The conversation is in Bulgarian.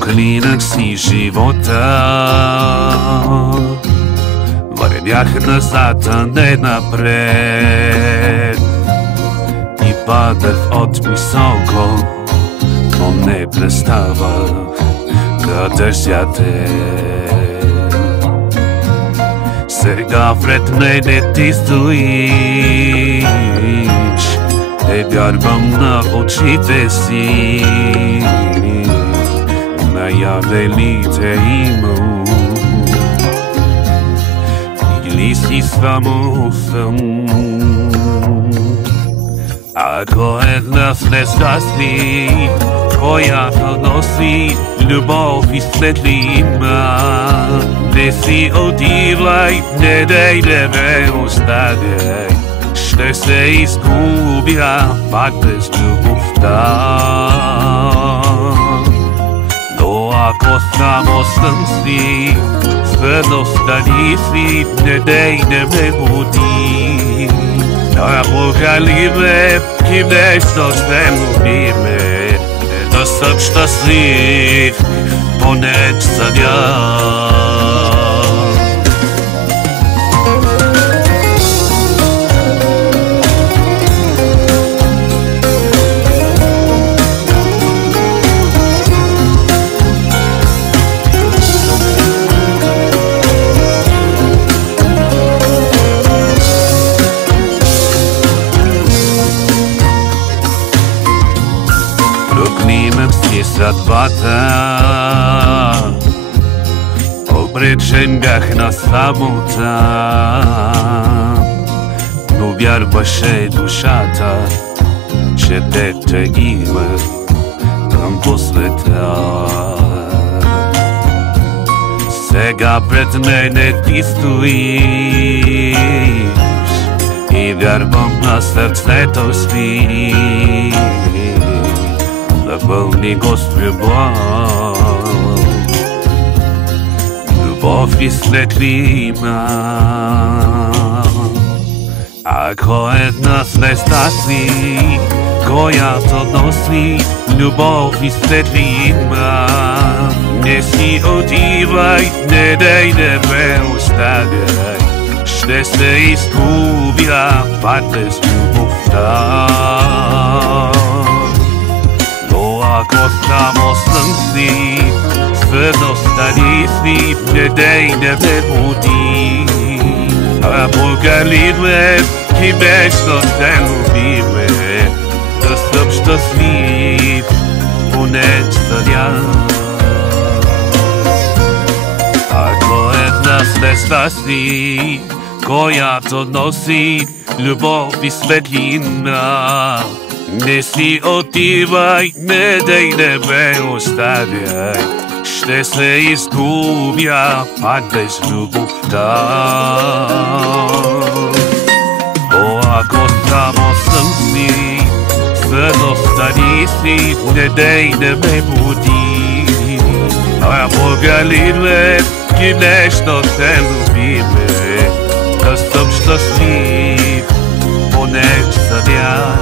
Клинах си живота, вървях назад, а не напред. И падах от високо, но не преставах да държа те. Сега пред мене ти стоиш, не вярвам на очите си. Наяве те имам, или си само съм? Ако една снеска си, която носи любов и светлина, не си отивай, не дай да ме оставяй. Ще се изгубя пак без любовта. Но ако само съм си, свърно стани си, не дай да ме буди. Напокали ме и нещо ще муди ме, да съм щастлив, поне съня. Проклинам си съдбата, обречен бях на самота, но вярваше душата, че те има там по света. Сега пред мене ти стоиш и вярвам на сърцето си. Напълни го с любов, любов и светлина. Ако една звезда си, която носи любов и светлина, не си отивай, не дай да ме оставяй. Ще се изгубя пак без любовта. Ако само съм си, свърно стани си, не дай да ме буди. Напокали ме и вечно те люби ме, да съм щастлив, поне съня. Ако една звезда си, която носи любов и светлина, не си отивай, не дай да ме оставяй. Ще се изгубя пак без любовта. О, ако само съм си, свърно стани си, не дай да ме буди. Напокали ме и нещо те люби ме, да съм щастлив, поне съня.